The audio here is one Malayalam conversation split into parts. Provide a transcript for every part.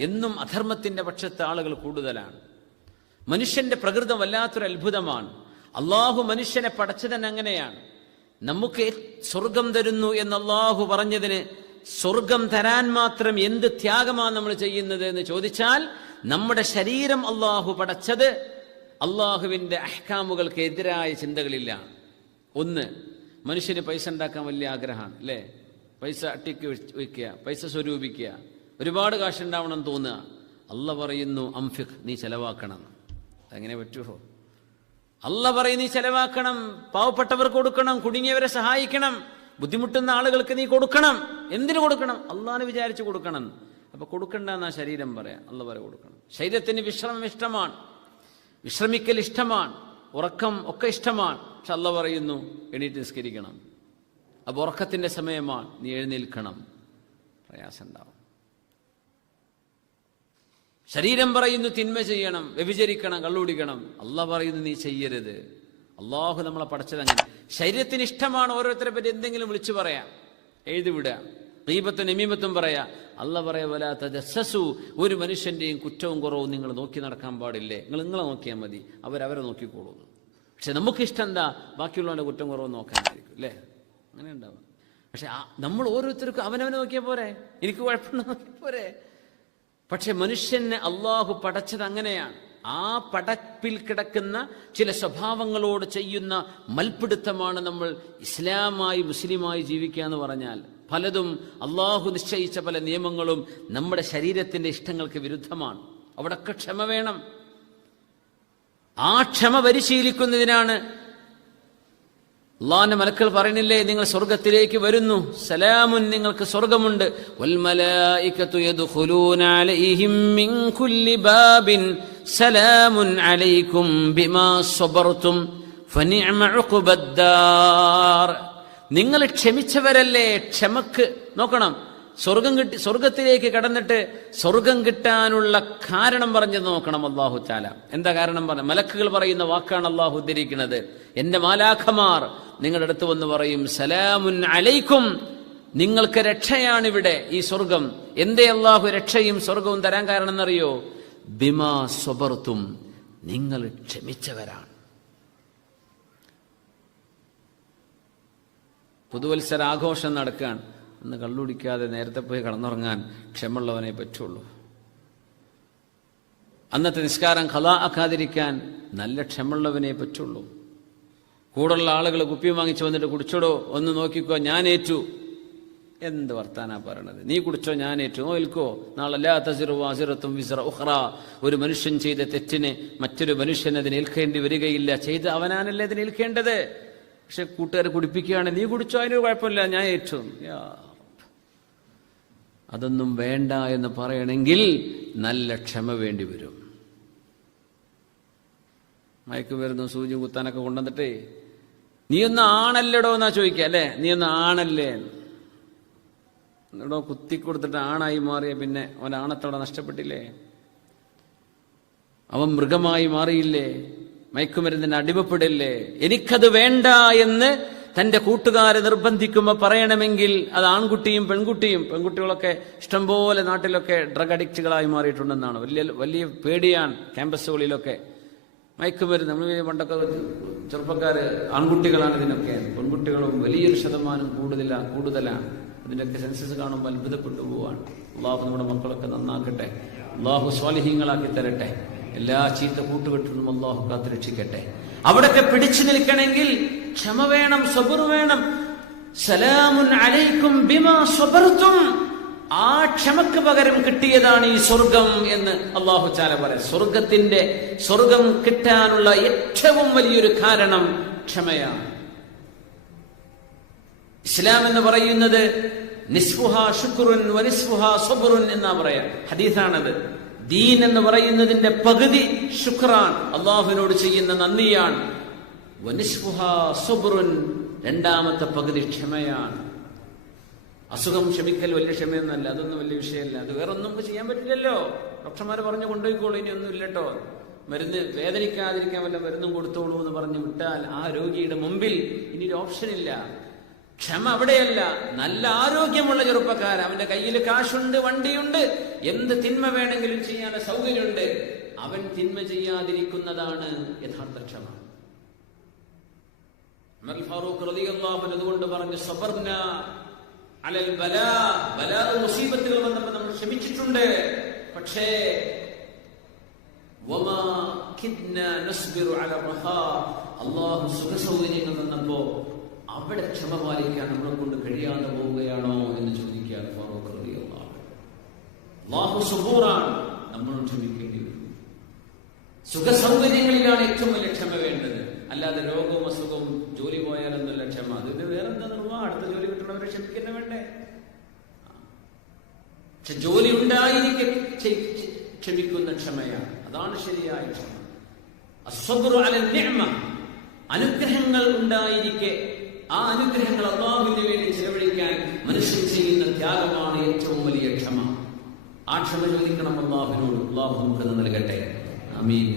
എന്നും അധർമ്മത്തിന്റെ പക്ഷത്തെ ആളുകൾ കൂടുതലാണ്. മനുഷ്യന്റെ പ്രകൃതം വല്ലാത്തൊരു അത്ഭുതമാണ്. അള്ളാഹു മനുഷ്യനെ പടച്ചതൻ അങ്ങനെയാണ്. നമുക്ക് സ്വർഗം തരുന്നു എന്ന് അള്ളാഹു പറഞ്ഞതിന് സ്വർഗം തരാൻ മാത്രം എന്ത് ത്യാഗമാണ് നമ്മൾ ചെയ്യുന്നത് എന്ന് ചോദിച്ചാൽ നമ്മുടെ ശരീരം അള്ളാഹു പടച്ചത് അള്ളാഹുവിന്റെ അഹ്കാമുകൾക്ക് എതിരായ ചിന്തകളില്ല ഒന്ന് മനുഷ്യന് പൈസ ഉണ്ടാക്കാൻ വലിയ ആഗ്രഹമാണ് അല്ലേ? പൈസ അട്ടിക്ക് വയ്ക്കുക പൈസ സ്വരൂപിക്കുക. ഒരുപാട് കാശ് ഉണ്ടാവണം തോന്നുക. അല്ല പറയുന്നു അംഫിഖ് നീ ചെലവാക്കണം. അതെങ്ങനെ പറ്റുമോ അല്ല പറയും നീ ചെലവാക്കണം. പാവപ്പെട്ടവർക്ക് കൊടുക്കണം. കുടുങ്ങിയവരെ സഹായിക്കണം. ബുദ്ധിമുട്ടുന്ന ആളുകൾക്ക് നീ കൊടുക്കണം. എന്തിനു കൊടുക്കണം? അള്ളാന്ന് വിചാരിച്ചു കൊടുക്കണം. അപ്പൊ കൊടുക്കണ്ട എന്നാ ശരീരം പറയാം. അല്ല പറ കൊടുക്കണം. ശരീരത്തിന് വിശ്രമം ഇഷ്ടമാണ്. വിശ്രമിക്കൽ ഇഷ്ടമാണ്. ഉറക്കം ഒക്കെ ഇഷ്ടമാണ്. പക്ഷെ അല്ല പറയുന്നു എണീറ്റ് നിസ്കരിക്കണം. അപ്പൊ ഉറക്കത്തിന്റെ സമയമാണ്. നീ എഴുന്നേൽക്കണം. പ്രയാസം ഉണ്ടാവും ശരീരം പറയുന്നു തിന്മ ചെയ്യണം വ്യഭിചരിക്കണം കള്ളുടിക്കണം അല്ല പറയുന്നു നീ ചെയ്യരുത്. അള്ളാഹു നമ്മളെ പഠിച്ചത് അങ്ങനെ. ശരീരത്തിന് ഇഷ്ടമാണ് ഓരോരുത്തരെ പറ്റി എന്തെങ്കിലും വിളിച്ചു പറയാം. എഴുതി വിടുക. ദീപത്തും നമീമത്തും പറയാ. അല്ല പറയാ വലാത്ത ജസ്സസു ഒരു മനുഷ്യന്റെയും കുറ്റവും കുറവും നിങ്ങൾ നോക്കി നടക്കാൻ പാടില്ലേ? നിങ്ങൾ നിങ്ങളെ നോക്കിയാൽ മതി. അവരവരെ നോക്കിക്കോളൂ. പക്ഷെ നമുക്കിഷ്ടം എന്താ? ബാക്കിയുള്ളവന്റെ കുറ്റം കുറവും നോക്കാനായിരിക്കും അല്ലേ? അങ്ങനെ ഉണ്ടാവും പക്ഷെ നമ്മൾ ഓരോരുത്തർക്കും അവനവനെ നോക്കിയാൽ പോരെ? എനിക്ക് കുഴപ്പമുണ്ടോ? നോക്കിയാൽ പോരെ? പക്ഷെ മനുഷ്യനെ അള്ളാഹു പടച്ചത് അങ്ങനെയാണ്. ആ പടപ്പിൽ കിടക്കുന്ന ചില സ്വഭാവങ്ങളോട് ചെയ്യുന്ന മൽപിടുത്തമാണ് നമ്മൾ ഇസ്ലാമായി മുസ്ലിമായി ജീവിക്കുക എന്ന് പറഞ്ഞാൽ. പലതും അള്ളാഹു നിശ്ചയിച്ച പല നിയമങ്ങളും നമ്മുടെ ശരീരത്തിന്റെ ഇഷ്ടങ്ങൾക്ക് വിരുദ്ധമാണ്. അവിടൊക്കെ ക്ഷമ വേണം. ആ ക്ഷമ പരിശീലിക്കുന്നതിനാണ് അള്ളാന്റെ മലക്കൾ പറയുന്നില്ലേ നിങ്ങൾ സ്വർഗത്തിലേക്ക് വരുന്നു. സലാമുൻ നിങ്ങൾക്ക് സ്വർഗമുണ്ട് സലാമുൻ നിങ്ങൾ ക്ഷമിച്ചവരല്ലേ? ക്ഷമക്ക് നോക്കണം. സ്വർഗം കിട്ടി സ്വർഗത്തിലേക്ക് കടന്നിട്ട് സ്വർഗം കിട്ടാനുള്ള കാരണം പറഞ്ഞത് നോക്കണം അള്ളാഹു ചാല എന്താ കാരണം പറഞ്ഞ മലക്കുകൾ പറയുന്ന വാക്കാണ് അള്ളാഹു ഉദ്ധരിക്കുന്നത്. എന്റെ മാലാഖമാർ നിങ്ങളുടെ അടുത്ത് വന്ന് പറയും സലാമുൻ അലൈക്കും. നിങ്ങൾക്ക് രക്ഷയാണ് ഇവിടെ ഈ സ്വർഗം. എന്തേ അള്ളാഹു രക്ഷയും സ്വർഗവും തരാൻ കാരണം എന്നറിയോ ബിമാ സ്വബർത്തും നിങ്ങൾ ക്ഷമിച്ചവരാണ്. പുതുവത്സര ആഘോഷം നടക്കുകയാണ്. അന്ന് കള്ളുടിക്കാതെ നേരത്തെ പോയി കടന്നുറങ്ങാൻ ക്ഷമുള്ളവനെ പറ്റുള്ളൂ. അന്നത്തെ നിസ്കാരം കഥ ആക്കാതിരിക്കാൻ നല്ല ക്ഷമുള്ളവനെ പറ്റുള്ളൂ. കൂടുള്ള ആളുകൾ കുപ്പി വാങ്ങിച്ചു വന്നിട്ട് കുടിച്ചോടോ? ഒന്ന് നോക്കിക്കോ ഞാൻ ഏറ്റു. എന്ത് വർത്താനാ പറയണത്? നീ കുടിച്ചോ ഞാൻ ഏറ്റു. നോൽക്കോ നാളല്ലാ തസിറു വാസിറത്തും വിസറ ഉഹ്റ ഒരു മനുഷ്യൻ ചെയ്ത തെറ്റിന് മറ്റൊരു മനുഷ്യൻ അതിന് ഏൽക്കേണ്ടി വരികയില്ല. ചെയ്ത് അവനാനല്ലേ അതിന് ഏൽക്കേണ്ടത്? പക്ഷെ കൂട്ടുകാരെ കുടിപ്പിക്കുകയാണ് നീ കുടിച്ചോ? അതിന് കുഴപ്പമില്ല ഞാൻ ഏറ്റു. അതൊന്നും വേണ്ട എന്ന് പറയണമെങ്കിൽ നല്ല ക്ഷമ വേണ്ടി വരും. മയക്കുമരുന്നും സൂചി കുത്താനൊക്കെ കൊണ്ടുവന്നിട്ടേ നീ ഒന്ന് ആണല്ലടോ എന്നാ ചോദിക്കുക അല്ലേ? നീ ഒന്ന് ആണല്ലേ? എന്നിടോ കുത്തി കൊടുത്തിട്ട് ആണായി മാറിയ പിന്നെ അവൻ ആണത്തോടെ നഷ്ടപ്പെട്ടില്ലേ? അവൻ മൃഗമായി മാറിയില്ലേ? മയക്കുമരുന്നിന് അടിമപ്പെടില്ലേ? എനിക്കത് വേണ്ട എന്ന് തന്റെ കൂട്ടുകാരെ നിർബന്ധിക്കുമ്പോൾ പറയണമെങ്കിൽ അത് ആൺകുട്ടിയും പെൺകുട്ടിയും പെൺകുട്ടികളൊക്കെ ഇഷ്ടംപോലെ നാട്ടിലൊക്കെ ഡ്രഗ് അഡിക്റ്റുകളായി മാറിയിട്ടുണ്ടെന്നാണ്. വലിയ വലിയ പേടിയാണ് ക്യാമ്പസുകളിലൊക്കെ മയക്കുമരുന്ന്. നമ്മൾ പണ്ടൊക്കെ ചെറുപ്പക്കാർ ആൺകുട്ടികളാണ് ഇതിനൊക്കെ. പെൺകുട്ടികളും വലിയൊരു ശതമാനം കൂടുതലാണ് കൂടുതലാണ് ഇതിന്റെയൊക്കെ സെൻസസ് കാണുമ്പോൾ അത്ഭുതപ്പെട്ടു പോവാണ്. അള്ളാഹു നമ്മുടെ മക്കളൊക്കെ നന്നാക്കട്ടെ. അള്ളാഹു സ്വാലിഹീങ്ങളാക്കി തരട്ടെ. എല്ലാ ചീത്ത കൂട്ടുകെട്ടിനും അള്ളാഹു കാത്തു രക്ഷിക്കട്ടെ. അവിടൊക്കെ പിടിച്ചു നിൽക്കണമെങ്കിൽ ക്ഷമ വേണം സബുർ വേണം. സലാമുൻ അലൈക്കും ബിമാ സ്വബർത്തും ആ ക്ഷമക്ക് പകരം കിട്ടിയതാണ് ഈ സ്വർഗം എന്ന് അള്ളാഹു ചാല പറയാം. സ്വർഗത്തിന്റെ സ്വർഗം കിട്ടാനുള്ള ഏറ്റവും വലിയൊരു കാരണം ക്ഷമയാണ്. ഇസ്ലാം എന്ന് പറയുന്നത് നിസ്ഫുഹ ശുക്രുൻ വനിസ്ഫുഹ സബറുൻ എന്നാ പറയാ. ഹദീസാണത്. ദീൻ എന്ന് പറയുന്നതിന്റെ പകുതി ശുക്രാൻ അള്ളാഹുവിനോട് ചെയ്യുന്ന നന്ദിയാണ്. വനിസ്ഫുഹ സബറുൻ രണ്ടാമത്തെ പകുതി ക്ഷമയാണ്. അസുഖം ക്ഷമിക്കൽ വലിയ ക്ഷമയൊന്നുമല്ല അതൊന്നും വലിയ വിഷയമല്ല. അത് വേറെ ഒന്നും നമുക്ക് ചെയ്യാൻ പറ്റില്ലല്ലോ. ഡോക്ടർമാർ പറഞ്ഞു കൊണ്ടുപോയിക്കോളൂ ഇനി ഒന്നും ഇല്ലട്ടോ. മരുന്ന് വേദനിക്കാതിരിക്കാൻ വല്ല മരുന്നും കൊടുത്തോളൂ എന്ന് പറഞ്ഞു വിട്ടാൽ ആ രോഗിയുടെ മുമ്പിൽ ഇനി ഒരു ഓപ്ഷൻ ഇല്ല. ക്ഷമ അവിടെയല്ല. നല്ല ആരോഗ്യമുള്ള ചെറുപ്പക്കാരൻ അവന്റെ കയ്യിൽ കാശുണ്ട് വണ്ടിയുണ്ട്. എന്ത് തിന്മ വേണമെങ്കിലും ചെയ്യാനുള്ള സൗകര്യമുണ്ട്. അവൻ തിന്മ ചെയ്യാതിരിക്കുന്നതാണ് യഥാർത്ഥ ക്ഷമ. ഫാറൂഖ് റളിയല്ലാഹു അൻഹു അതുകൊണ്ട് പറഞ്ഞു സബർന അലൽ ബല ബല മുസീബത്തുകൾ വന്നപ്പോൾ നമ്മൾ ക്ഷമിച്ചിട്ടുണ്ട്. പക്ഷേ അള്ളാഹു സുഖ സൗകര്യങ്ങൾ തന്നപ്പോ അവിടെ ക്ഷമ പാലിക്കാൻ നമ്മളെ കൊണ്ട് കഴിയാതെ പോവുകയാണോ എന്ന് ചോദിക്കാൻ ഫാറൂഖ് അള്ളാഹു സുഹൂറാണ് നമ്മൾ ക്ഷമിക്കേണ്ടി വരും സുഖസൗകര്യങ്ങളിലാണ് ഏറ്റവും വലിയ ക്ഷമ വേണ്ടത്. അല്ലാതെ രോഗവും അസുഖവും ജോലി പോയാലൊന്നുമല്ല ക്ഷമ. അതിന്റെ വേറെന്താ നിർവാഹം ജോലി ക്ഷമിക്കുന്ന വേണ്ടേ? ജോലി ഉണ്ടായിരിക്കെ ക്ഷ- ക്ഷ- ക്ഷമിക്കുന്ന ക്ഷമയാണ് അതാണ് ശരിയായ ക്ഷമ. അനുഗ്രഹങ്ങൾ ഉണ്ടായിരിക്കെ. ആ അനുഗ്രഹങ്ങൾ അള്ളാഹുവിന് വേണ്ടി ചെലവഴിക്കാൻ മനുഷ്യൻ ചെയ്യുന്ന ത്യാഗമാണ് ഏറ്റവും വലിയ ക്ഷമ. ആ ക്ഷമ ചോദിക്കണം അള്ളാഹുവിനോട്. അള്ളാഹു നമുക്ക് നൽകട്ടെ. അമീൻ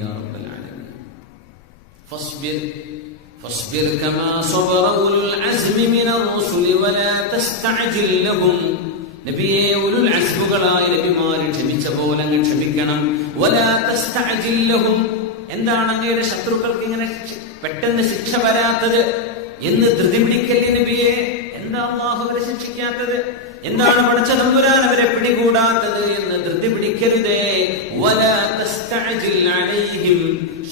റബ്ബൽ ആലമീൻ فاصبر فاصبر كما صبر أولو العزم من الرسل ولا تستعجل لهم നബിയെ ഉലുൽ അസ്ബുകളായ നബിമാര് ക്ഷമിച്ച പോലെ അങ്ങ് ക്ഷമിക്കണം വലാ തസ്തഅജിൽ ലഹും എന്താണ് അങ്ങയുടെ ശത്രുക്കൾക്ക് ഇങ്ങനെ ശി- പെട്ടെന്ന് ശിക്ഷ വരാത്തത് എന്ന് ധൃതി പിടിക്കല്ലേ നബിയെ എന്താ അള്ളാഹു അവരെ ശിക്ഷിക്കാത്തത് എന്താണ് പഠിച്ച തമ്പുരാൻ അവരെ പിടികൂടാത്തത് എന്ന് ധൃതി പിടിക്കരുതേ വലാ തസ്തഅജിൽ അലൈഹിം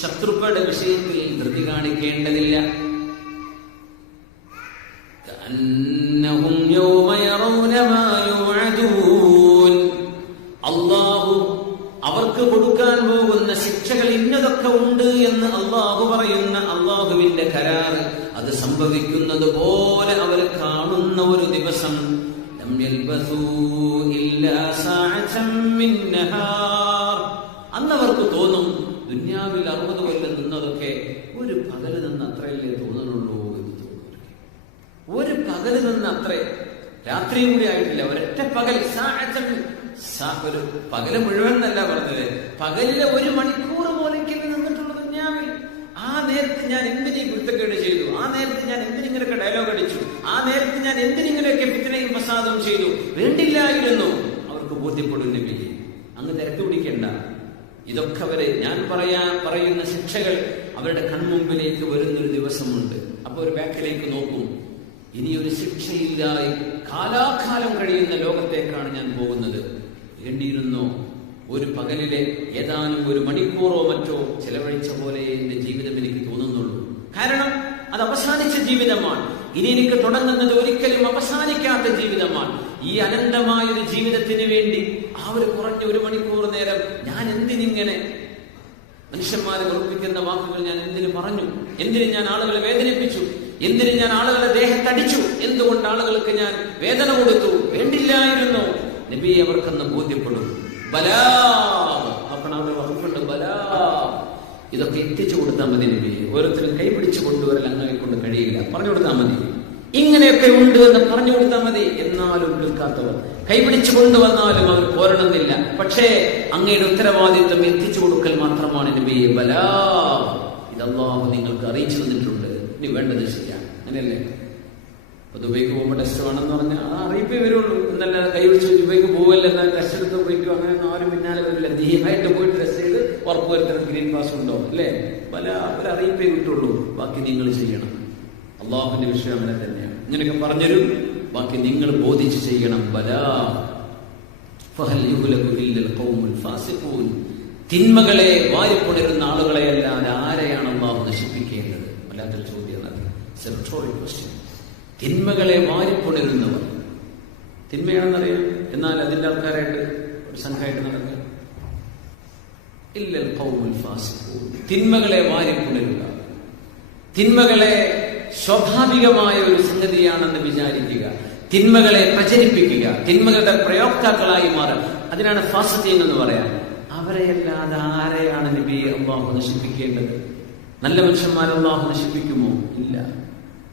ശത്രുക്കളുടെ വിഷയത്തിൽ ധൃതി കാണിക്കേണ്ടതില്ല. അള്ളാഹു അവർക്ക് കൊടുക്കാൻ പോകുന്ന ശിക്ഷകൾ ഇന്നതൊക്കെ ഉണ്ട് എന്ന് അള്ളാഹു പറയുന്ന അള്ളാഹുവിന്റെ കരാറ് അത് സംഭവിക്കുന്നത് പോലെ അവർ കാണുന്ന ഒരു ദിവസം ലംയൽബസൂ രാത്രിയും കൂടി ആയിട്ടില്ല. ഒരൊറ്റ പകൽ. ഒരു പകൽ മുഴുവൻ എന്നല്ല പറഞ്ഞത്. പകലിലെ ഒരു മണിക്കൂർ പോലെയൊക്കെ നിന്നിട്ടുള്ളത് ഞാൻ ആ നേരത്ത് ഞാൻ എന്തിനീ കുരുത്തക്കേട് ചെയ്തു? ആ നേരത്ത് ഞാൻ എന്തിനിങ്ങനെയൊക്കെ ഡയലോഗ് അടിച്ചു? ആ നേരത്ത് ഞാൻ എന്തിനിങ്ങനെയൊക്കെ പിത്തനെയും പ്രസാദവും ചെയ്തു? വേണ്ടില്ലായിരുന്നു. അവർക്ക് ബോധ്യപ്പെടും നബി അങ്ങ് തിരക്ക് പിടിക്കണ്ട. ഇതൊക്കെ വരെ ഞാൻ പറയാൻ പറയുന്ന ശിക്ഷകൾ അവരുടെ കൺമുമ്പിലേക്ക് വരുന്നൊരു ദിവസമുണ്ട്. അപ്പൊ ഒരു ബാക്കിലേക്ക് നോക്കും. ഇനി ഒരു ശിക്ഷയില്ലാതെ കാലാകാലം കഴിയുന്ന ലോകത്തേക്കാണ് ഞാൻ പോകുന്നത്. വേണ്ടിയിരുന്നോ? ഒരു പകലിലെ ഏതാനും ഒരു മണിക്കൂറോ മറ്റോ ചെലവഴിച്ച പോലെ എന്റെ ജീവിതം എനിക്ക് തോന്നുന്നുള്ളൂ. കാരണം അത് അവസാനിച്ച ജീവിതമാണ്. ഇനി എനിക്ക് തുടങ്ങുന്നത് ഒരിക്കലും അവസാനിക്കാത്ത ജീവിതമാണ്. ഈ അനന്തമായ ഒരു ജീവിതത്തിന് വേണ്ടി ആ ഒരു കുറഞ്ഞ ഒരു മണിക്കൂർ നേരം ഞാൻ എന്തിനിങ്ങനെ മനുഷ്യന്മാരെ ഉറപ്പിക്കുന്ന വാക്കുകൾ ഞാൻ എന്തിനു പറഞ്ഞു? എന്തിനു ഞാൻ ആളുകളെ വേദനിപ്പിച്ചു? എന്തിന് ഞാൻ ആളുകളെ ദേഹത്തടിച്ചു എന്തുകൊണ്ട് ആളുകൾക്ക് ഞാൻ വേദന കൊടുത്തു? വേണ്ടില്ലായിരുന്നു. നബി അവർക്കെന്ന് ബോധ്യപ്പെടും. ഇതൊക്കെ എത്തിച്ചു കൊടുത്താൽ മതി നബി. ഓരോരുത്തരും കൈപിടിച്ചു കൊണ്ടുവരൽ അങ്ങനെ കൊണ്ട് കഴിയില്ല. പറഞ്ഞു കൊടുത്താൽ മതി. ഇങ്ങനെയൊക്കെ ഉണ്ട് എന്ന് പറഞ്ഞു കൊടുത്താൽ മതി. എന്നാലും കേൾക്കാത്തവർ. കൈപിടിച്ചു കൊണ്ടുവന്നാലും അവർ പോരണമെന്നില്ല പക്ഷേ അങ്ങയുടെ ഉത്തരവാദിത്വം എത്തിച്ചു കൊടുക്കൽ മാത്രമാണ് നബിയെ. ബലാ! ഇതല്ലാഹു നിങ്ങൾക്ക് അറിയിച്ചു തന്നിട്ടുണ്ട്. ഇനി വേണ്ടത് ചെയ്യാം അങ്ങനെയല്ലേ? അപ്പൊ ദുബൈക്ക് പോകുമ്പോൾ ടെസ്റ്റ് വേണമെന്ന് പറഞ്ഞാൽ ആ അറിയിപ്പേ വരുള്ളൂ. എന്നല്ല കൈ പിടിച്ച് ദുബൈക്ക് പോകല്ല എന്നാൽ ടെസ്റ്റ് എടുത്ത് അങ്ങനെ ആരും പിന്നാലെ വരില്ല ധീമായിട്ട് പോയിട്ട് ടെസ്റ്റ് ചെയ്ത് ഉറപ്പ് വരുത്തണം. ഗ്രീൻ പാസ് ഉണ്ടോ? അല്ലേ? പല ഒരു അറിയിപ്പേ കിട്ടുള്ളൂ. ബാക്കി നിങ്ങൾ ചെയ്യണം. അള്ളാഹുവിന്റെ വിഷയം അങ്ങനെ തന്നെയാണ്. ഇങ്ങനെയൊക്കെ പറഞ്ഞൊരു ബാക്കി നിങ്ങൾ ബോധിച്ച് ചെയ്യണം. ബല തിന്മകളെ വാരിപ്പുണരുന്ന ആളുകളെ അല്ലാതെ ആരെയാണ് അള്ളാഹു നശിപ്പിക്കേണ്ടത് വല്ലാത്തൊരു ചോദ്യമാണ് ക്വസ്റ്റ്യൻ തിന്മകളെ വാരിപ്പുണരുന്നവർ തിന്മയാണെന്നറിയാം. എന്നാൽ അതിന്റെ ആൾക്കാരായിട്ട് ഒരു സംഘമായിട്ട് നടക്കുക. ഇല്ലൽ ഫാസിഖൂൻ. തിന്മകളെ വാരിപ്പുണരുക തിന്മകളെ സ്വാഭാവികമായ ഒരു സംഗതിയാണെന്ന് വിചാരിക്കുക. തിന്മകളെ പ്രചരിപ്പിക്കുക. തിന്മകളുടെ പ്രയോക്താക്കളായി മാറുക. അതിനാണ് ഫാസത്തീൻ എന്ന് പറയാം. അവരെയല്ലാതെ ആരെയാണ് നബി അള്ളാഹു നശിപ്പിക്കേണ്ടത്? നല്ല മനുഷ്യന്മാരെ അള്ളാഹു നശിപ്പിക്കുമോ? ഇല്ല.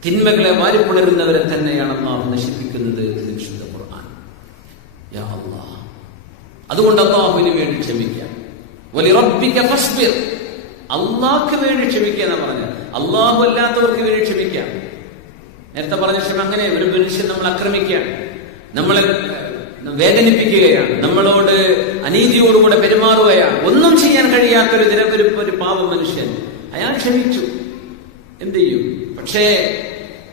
തിന്മകളെ വാരിപ്പുണരുന്നവരെ തന്നെയാണ് അള്ളാഹു നശിപ്പിക്കുന്നത് എന്ന് വിശുദ്ധ ഖുർആൻ. യാ അതുകൊണ്ട് അള്ളാഹുവിന് വേണ്ടി ക്ഷമിക്കാം അള്ളാഹ്ക്ക് വേണ്ടി ക്ഷമിക്കുക എന്ന് പറഞ്ഞത് അള്ളാഹു അല്ലാത്തവർക്ക് വേണ്ടി ക്ഷമിക്കാം നേരത്തെ പറഞ്ഞ ക്ഷമ അങ്ങനെ ഒരു മനുഷ്യൻ നമ്മൾ ആക്രമിക്കുകയാണ്. നമ്മളെ വേദനിപ്പിക്കുകയാണ്. നമ്മളോട് അനീതിയോടുകൂടെ പെരുമാറുകയാണ്. ഒന്നും ചെയ്യാൻ കഴിയാത്ത ഒരു നിരപരിപ്പ് ഒരു പാവ മനുഷ്യൻ. അയാൾ ക്ഷമിച്ചു. എന്ത് ചെയ്യും? പക്ഷേ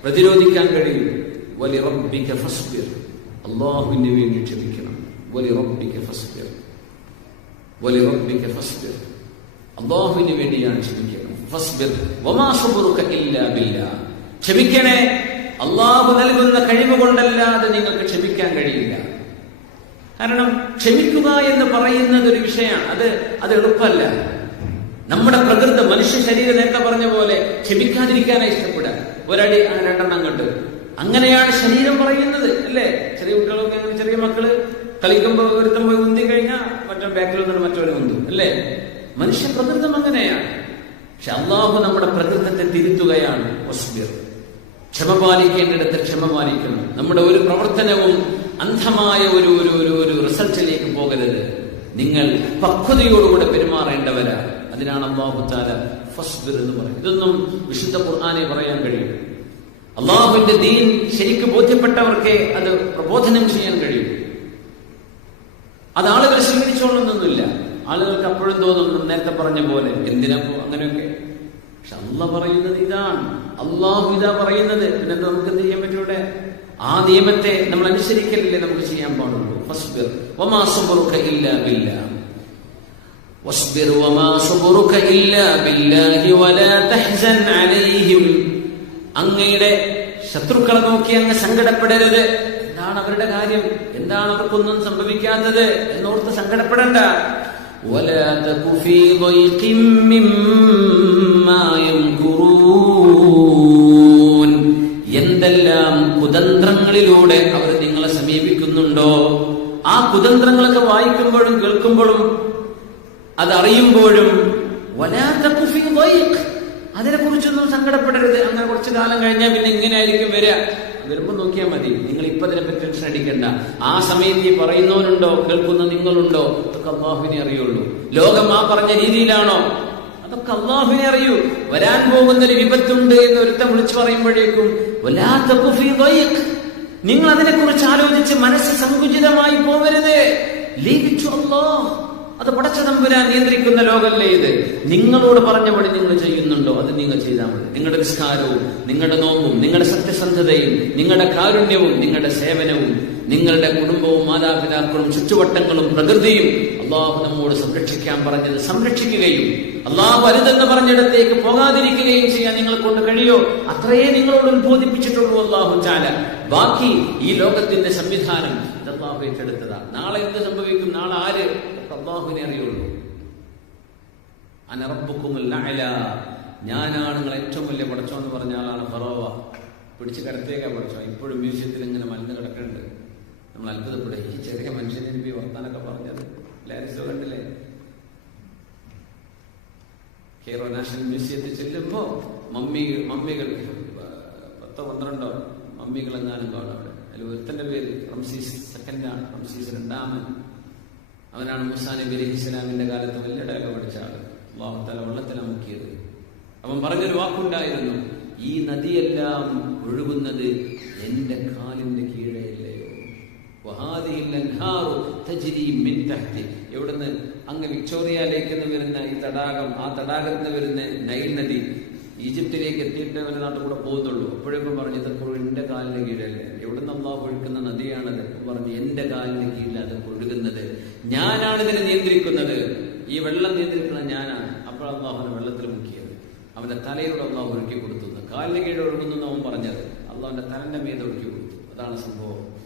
പ്രതിരോധിക്കാൻ കഴിയും വലി റബ്ബിക ഫസ്ബിർ. അള്ളാഹുവിന് വേണ്ടി ക്ഷമിക്കണം. വലി റബ്ബിക ഫസ്ബിർ. വലി റബ്ബിക ഫസ്ബിർ. അള്ളാഹുവിന് വേണ്ടിയാണ് ക്ഷമിക്കണം. ഫസ്ബിർ. വമാ സബറുക ഇല്ലാ ബില്ലാ. ക്ഷമിക്കണേ. അള്ളാഹു നൽകുന്ന കഴിവ് കൊണ്ടല്ലാതെ നിങ്ങൾക്ക് ക്ഷമിക്കാൻ കഴിയില്ല. കാരണം ക്ഷമിക്കുക എന്ന് പറയുന്നത് ഒരു വിഷയമാണ്. അത് അത് എളുപ്പമല്ല. നമ്മുടെ പ്രകൃതി മനുഷ്യ ശരീരം നേരത്തെ പറഞ്ഞ പോലെ ക്ഷമിക്കാതിരിക്കാനായി ഇഷ്ടപ്പെടുക. ഒരടി രണ്ടെണ്ണം അങ്ങോട്ട്. അങ്ങനെയാണ് ശരീരം പറയുന്നത് അല്ലേ? ചെറിയ കുട്ടികളൊക്കെ ചെറിയ മക്കൾ കളിക്കുമ്പോൾ ഒരുത്തം പോയി ഉന്തി കഴിഞ്ഞാൽ മറ്റോ ബാക്കിൽ നിന്ന് മറ്റൊരു ഉന്തും അല്ലേ? മനുഷ്യ പ്രകൃതം അങ്ങനെയാണ്. പക്ഷെ അള്ളാഹു നമ്മുടെ പ്രകൃതത്തെ തിരുത്തുകയാണ്. ക്ഷമ പാലിക്കേണ്ടിടത്ത് ക്ഷമ പാലിക്കണം. നമ്മുടെ ഒരു പ്രവർത്തനവും അന്ധമായ ഒരു ഒരു ഒരു റിസൾട്ടിലേക്ക് പോകരുത്. നിങ്ങൾ പക്വതയോടുകൂടെ പെരുമാറേണ്ടവരാ അതിനാണ് അള്ളാഹു താല ഫസ്ബിർ എന്ന് പറയുന്നത്. ഇതൊന്നും വിശുദ്ധ ഖുർആാനെ പറയാൻ കഴിയും. അള്ളാഹുവിന്റെ ദീൻ ശരിക്ക് ബോധ്യപ്പെട്ടവർക്ക് അത് പ്രബോധനം ചെയ്യാൻ കഴിയും. അത് ആളുകൾ സ്വീകരിച്ചോളുന്നൊന്നുമില്ല ആളുകൾക്ക് അപ്പോഴും തോന്നും നേരത്തെ പറഞ്ഞ പോലെ എന്തിനപ്പോ അങ്ങനെയൊക്കെ? പക്ഷെ അല്ല പറയുന്നത് ഇതാണ്. അള്ളാഹു ഇതാ പറയുന്നത്. പിന്നെ നമുക്ക് എന്ത് ചെയ്യാൻ പറ്റൂടെ ആ നിയമത്തെ നമ്മൾ അനുസരിക്കലല്ലേ നമുക്ക് ചെയ്യാൻ പാടുള്ളൂ ഫസ്ബിർ വമാ സബറുക ഇല്ലാ ബില്ലാ واصبر وما صبرك إلا بالله ولا تحزن عليهم അങ്ങയുടെ ശത്രുക്കളെ നോക്കി അങ്ങ് സങ്കടപ്പെടരുത് എന്താണ് അവരുടെ കാര്യം എന്താണ് അവർക്കൊന്നും സംഭവിക്കാത്തത് എന്നോർത്ത് സങ്കടപ്പെടണ്ട ولا تك في ضيق مما يمكرون എന്തെല്ലാം കുതന്ത്രങ്ങളിലൂടെ അവർ നിങ്ങളെ സമീപിക്കുന്നുണ്ടോ ആ കുതന്ത്രങ്ങളൊക്കെ വായിക്കുമ്പോഴും കേൾക്കുമ്പോഴും അതറിയുമ്പോഴും അതിനെ കുറിച്ചൊന്നും സങ്കടപ്പെടരുത്. അങ്ങനെ കുറച്ചു കാലം കഴിഞ്ഞാൽ പിന്നെ ഇങ്ങനെയായിരിക്കും വരിക. വരുമ്പോ നോക്കിയാൽ മതി. നിങ്ങൾ ഇപ്പൊ അതിനെപ്പറ്റി ടെൻഷൻ അടിക്കണ്ട ആ സമയത്ത് ഈ പറയുന്നവനുണ്ടോ? കേൾക്കുന്ന നിങ്ങളുണ്ടോ? അതൊക്കെ അള്ളാഹുവിനെ അറിയുള്ളൂ. ലോകം ആ പറഞ്ഞ രീതിയിലാണോ? അതൊക്കെ അള്ളാഹുവിനെ അറിയൂ. വരാൻ പോകുന്ന ഒരു വിപത്തുണ്ട് എന്ന് ഒരുത്തം വിളിച്ചു പറയുമ്പോഴേക്കും നിങ്ങൾ അതിനെക്കുറിച്ച് ആലോചിച്ച് മനസ്സ് സങ്കുചിതമായി പോവരുത്. ലീപിച്ചു അള്ളാഹ്. അത് പടച്ച തമ്പുരാൻ നിയന്ത്രിക്കുന്ന ലോകമല്ലേ ഇത്? നിങ്ങളോട് പറഞ്ഞ പടി നിങ്ങൾ ചെയ്യുന്നുണ്ടോ? അത് നിങ്ങൾ ചെയ്താൽ മതി. നിങ്ങളുടെ നിസ്കാരവും നിങ്ങളുടെ നോമ്പും നിങ്ങളുടെ സത്യസന്ധതയും നിങ്ങളുടെ കാരുണ്യവും നിങ്ങളുടെ സേവനവും നിങ്ങളുടെ കുടുംബവും മാതാപിതാക്കളും ചുറ്റുവട്ടങ്ങളും പ്രകൃതിയും അള്ളാഹു നമ്മോട് സംരക്ഷിക്കാൻ പറഞ്ഞത് സംരക്ഷിക്കുകയും അള്ളാഹു അരുതെന്ന് പറഞ്ഞിടത്തേക്ക് പോകാതിരിക്കുകയും ചെയ്യാൻ നിങ്ങളെ കൊണ്ട് കഴിയോ? അത്രയേ നിങ്ങളോട് ഉത്ബോധിപ്പിച്ചിട്ടുള്ളൂ അള്ളാഹു ചാല ബാക്കി ഈ ലോകത്തിന്റെ സംവിധാനം അള്ളാഹു ഏറ്റെടുത്തതാണ് നാളെ എന്ത് സംഭവിക്കും? നാളെ ആര് അള്ളാഹുവിനെ അറിയുള്ളൂ. അനറബുക്കുമുൽ അഅല ഞാനാണ് നിങ്ങൾ ഏറ്റവും വലിയ പടച്ചോ എന്ന് പറഞ്ഞ ആളാണ് ഫറോവ. പിടിച്ച് കിടത്തേക്കാ പഠിച്ചോ ഇപ്പോഴും മ്യൂസിയത്തിൽ ഇങ്ങനെ മലിന്ന് കിടക്കുന്നുണ്ട്. നമ്മൾ അത്ഭുതപ്പെടും. ഈ ചെറിയ മനുഷ്യനെ എനിക്ക് വർത്താനൊക്കെ പറഞ്ഞത്. ലാരിസോ കണ്ടില്ലേ? കേരള നാഷണൽ മ്യൂസിയത്തിൽ ചെല്ലുമ്പോ മമ്മി മമ്മികൾ പത്തോ പന്ത്രണ്ടോ മമ്മികൾ എങ്ങാനും കാണും അവിടെ. അതിൽ ഒരുത്തന്റെ പേര് റംസീസ് സെക്കൻഡാണ്. റംസീസ് രണ്ടാമൻ. അവനാണ് മുസാ നബി അലി ഇസ്ലാമിന്റെ കാലത്ത് വലിയ ഡയലോഗ് പഠിച്ച ആൾ അള്ളാഹുത്തല വെള്ളത്തില മുക്കിയത് അവൻ പറഞ്ഞൊരു വാക്കുണ്ടായിരുന്നു ഈ നദിയെല്ലാം ഒഴുകുന്നത് എന്റെ കാലിന്റെ കീഴെയല്ലയോ. എവിടുന്ന്? അങ്ങ് വിക്ടോറിയയിലേക്ക് വരുന്ന ഈ തടാകം ആ തടാകത്തിന് വരുന്ന നൈൽ നദി ഈജിപ്തിലേക്ക് എത്തിയിട്ട് അവരുടെ നാട്ടിൽ കൂടെ പോകുന്നുള്ളൂ. അപ്പോഴേക്കും പറഞ്ഞു ഇതൊക്കെ എന്റെ കാലിന് കീഴല്ലേ. എവിടുന്ന് അള്ളാഹ് ഒഴുക്കുന്ന നദിയാണത്? പറഞ്ഞു എന്റെ കാലിന് കീഴിൽ ഒഴുകുന്നത്. ഞാനാണ് ഇതിനെ നിയന്ത്രിക്കുന്നത്. ഈ വെള്ളം നിയന്ത്രിക്കുന്നത് ഞാനാണ്. അപ്പോൾ അള്ളാഹുനെ വെള്ളത്തിൽ മുക്കിയത്. അവന്റെ തലയോട് അള്ളാഹു ഒരുക്കി കൊടുത്തു കാലിന് കീഴിൽ ഒഴുകുന്നു അവൻ പറഞ്ഞത്. അള്ളാഹുന്റെ തലന്റെ മീത ഒഴുക്കി കൊടുത്തു. അതാണ് സംഭവം.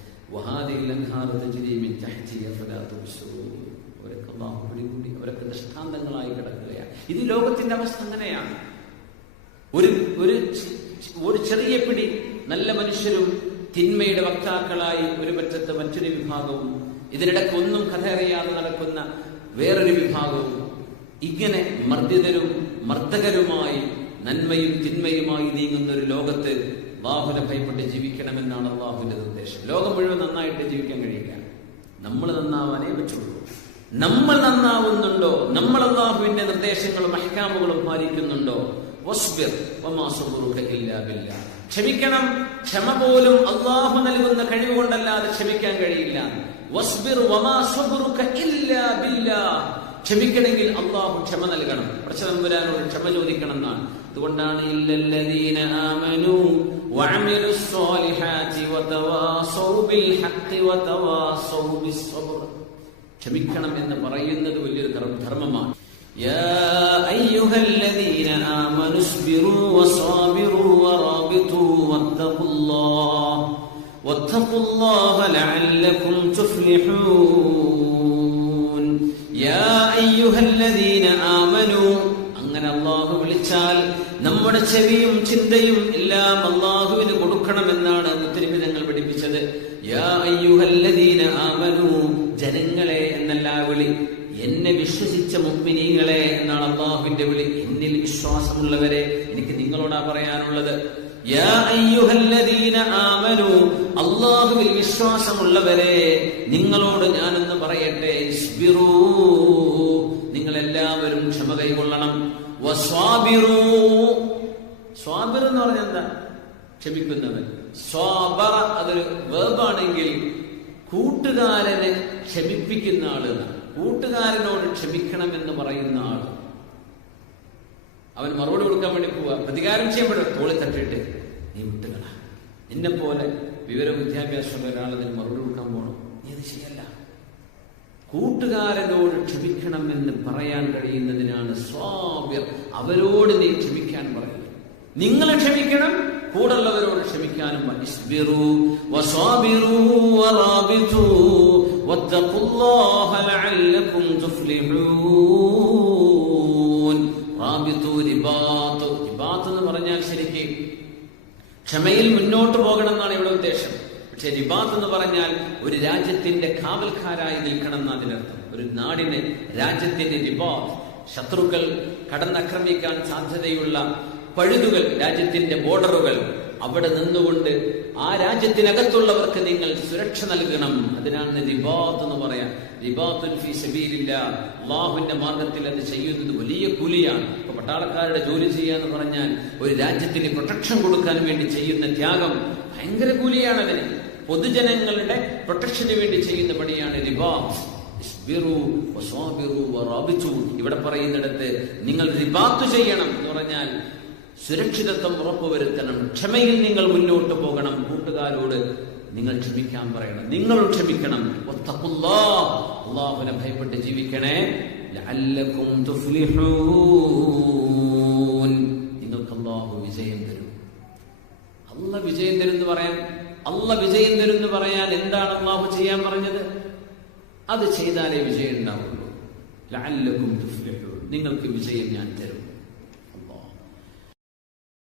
അള്ളാഹു അവരൊക്കെ ദൃഷ്ടാന്തങ്ങളായി കിടക്കുകയാണ്. ഇത് ലോകത്തിന്റെ അവസ്ഥ അങ്ങനെയാണ്. ഒരു ഒരു ഒരു ചെറിയ പിടി നല്ല മനുഷ്യരും തിന്മയുടെ വക്താക്കളായി ഒരു പറ്റത്ത് മറ്റൊരു വിഭാഗവും ഇതിനിടയ്ക്ക് കൊന്നും കഥ അറിയാതെ നടക്കുന്ന വേറൊരു വിഭാഗവും ഇങ്ങനെ മർദ്ദിതരും മർദ്ദകരുമായി നന്മയും തിന്മയുമായി നീങ്ങുന്ന ഒരു ലോകത്ത് ബാഹുല ഭയപ്പെട്ട് ജീവിക്കണമെന്നാണ് അള്ളാഹുവിന്റെ നിർദ്ദേശം. ലോകം മുഴുവൻ നന്നായിട്ട് ജീവിക്കാൻ കഴിയില്ല. നമ്മൾ നന്നാവാനേ പറ്റുള്ളൂ. നമ്മൾ നന്നാവുന്നുണ്ടോ? നമ്മൾ അള്ളാഹുവിന്റെ നിർദ്ദേശങ്ങളും അഹ്കാമുകളും പാലിക്കുന്നുണ്ടോ? ക്ഷമിക്കണം. ക്ഷമ പോലും അള്ളാഹു നൽകുന്ന കഴിവുകൊണ്ടല്ലാതെ ക്ഷമിക്കാൻ കഴിയില്ല. ക്ഷമിക്കണമെങ്കിൽ അള്ളാഹു ക്ഷമ നൽകണം. പ്രശ്നം പ്രശ്നംബുരാനോട് ക്ഷമ ചോദിക്കണം എന്നാണ് അതുകൊണ്ടാണ് ക്ഷമിക്കണം എന്ന് പറയുന്നത് വലിയൊരു ധർമ്മമാണ്. യാ واتقوا الله لعلكم تفلحون يا أيها الذين آمنوا അങ്ങനെ അള്ളാഹു വിളിച്ചാൽ നമ്മുടെ ചെവിയും ചിന്തയും എല്ലാം അള്ളാഹുവിന് കൊടുക്കണമെന്നാണ് മുത്തരിമി ഞങ്ങൾ പഠിപ്പിച്ചത് യാ അയ്യുഹല്ലദീന ആമനു ജനങ്ങളെ എന്നല്ല വിളി എന്നെ വിശ്വസിച്ച മുമ്പിനീങ്ങളെ എന്നാണ് അള്ളാഹുവിന്റെ വിളി എന്നിൽ വിശ്വാസമുള്ളവരെ എനിക്ക് നിങ്ങളോടാ പറയാനുള്ളത് യാ അയ്യുഹല്ലദീന ആമനു അള്ളാഹുവിൽ വിശ്വാസമുള്ളവരെ നിങ്ങളോട് ഞാനെന്ന് പറയട്ടെ നിങ്ങൾ എല്ലാവരും ക്ഷമ കൈകൊള്ളണം സ്വാബിർ എന്ന് പറഞ്ഞാൽ എന്താ? ക്ഷമിക്കുന്നവൻ. സ്വാബറ അതൊരു വേർബാണെങ്കിൽ കൂട്ടുകാരനെ ക്ഷമിപ്പിക്കുന്ന ആൾ. കൂട്ടുകാരനോട് ക്ഷമിക്കണം എന്ന് പറയുന്ന ആൾ. അവൻ മറുപടി കൊടുക്കാൻ വേണ്ടി പോവുക പ്രതികാരം ചെയ്യപ്പെടും. തോളി തട്ടിട്ട് നീ വിട്ടുകള. നിന്നെ പോലെ വിവര വിദ്യാഭ്യാസം ഒരാൾ അതിന് മറുപടി കൊടുക്കാൻ പോകണം നീ അത് ശരിയല്ല കൂട്ടുകാരനോട് ക്ഷമിക്കണം എന്ന് പറയാൻ കഴിയുന്നതിനാണ് സ്വാബ്യർ അവരോട് നീ ക്ഷമിക്കാൻ പറയുന്നത്. നിങ്ങളെ ക്ഷമിക്കണം കൂടുള്ളവരോട് ക്ഷമിക്കാനും റാബിതു റിബാത്ത് റിബാത്ത് എന്ന് പറഞ്ഞാൽ ശരിക്ക് ക്ഷമയിൽ മുന്നോട്ട് പോകണം എന്നാണ് ഇവിടെ ഉദ്ദേശം. പക്ഷെ റിബാത്ത് എന്ന് പറഞ്ഞാൽ ഒരു രാജ്യത്തിന്റെ കാവൽക്കാരായി നിൽക്കണം എന്നാണ് അതിനർത്ഥം. ഒരു നാടിനെ രാജ്യത്തിന്റെ റിബാത്ത് ശത്രുക്കൾ കടന്നാക്രമിക്കാൻ സാധ്യതയുള്ള പഴുതുകൾ രാജ്യത്തിന്റെ ബോർഡറുകൾ അവിടെ നിന്നുകൊണ്ട് ആ രാജ്യത്തിനകത്തുള്ളവർക്ക് നിങ്ങൾ സുരക്ഷ നൽകണം. അതിനാണ് റിബാത്ത് എന്ന് പറയാം. റിബാത്തുൻ ഫീ സബീലില്ല. അള്ളാഹുവിന്റെ മാർഗത്തിൽ അത് ചെയ്യുന്നത് വലിയ കൂലിയാണ്. പട്ടാളക്കാരുടെ ജോലി ചെയ്യാന്ന് പറഞ്ഞാൽ ഒരു രാജ്യത്തിന് പ്രൊട്ടക്ഷൻ കൊടുക്കാൻ വേണ്ടി ചെയ്യുന്ന ത്യാഗം ഭയങ്കര കൂലിയാണ് അതിന്. പൊതുജനങ്ങളുടെ പ്രൊട്ടക്ഷന് വേണ്ടി ചെയ്യുന്ന പണിയാണ്. ഇവിടെ പറയുന്നിടത്ത് നിങ്ങൾ റിബാത്ത് ചെയ്യണം എന്ന് പറഞ്ഞാൽ സുരക്ഷിതത്വം ഉറപ്പുവരുത്തണം. ക്ഷമയിൽ നിങ്ങൾ മുന്നോട്ട് പോകണം. കൂട്ടുകാരോട് നിങ്ങൾ ക്ഷമിക്കാൻ പറയണം. നിങ്ങൾ ക്ഷമിക്കണം. അള്ളാഹുവിനെ ഭയപ്പെട്ട് ജീവിക്കണേ. നിങ്ങൾക്ക് അള്ളാഹു വിജയം തരും. അല്ല വിജയം തരും എന്ന് പറയാൻ അല്ല വിജയം തരും എന്ന് പറയാൻ എന്താണ് അള്ളാഹു ചെയ്യാൻ പറഞ്ഞത്? അത് ചെയ്താലേ വിജയം ഉണ്ടാവുള്ളൂ. നിങ്ങൾക്ക് വിജയം ഞാൻ തരും.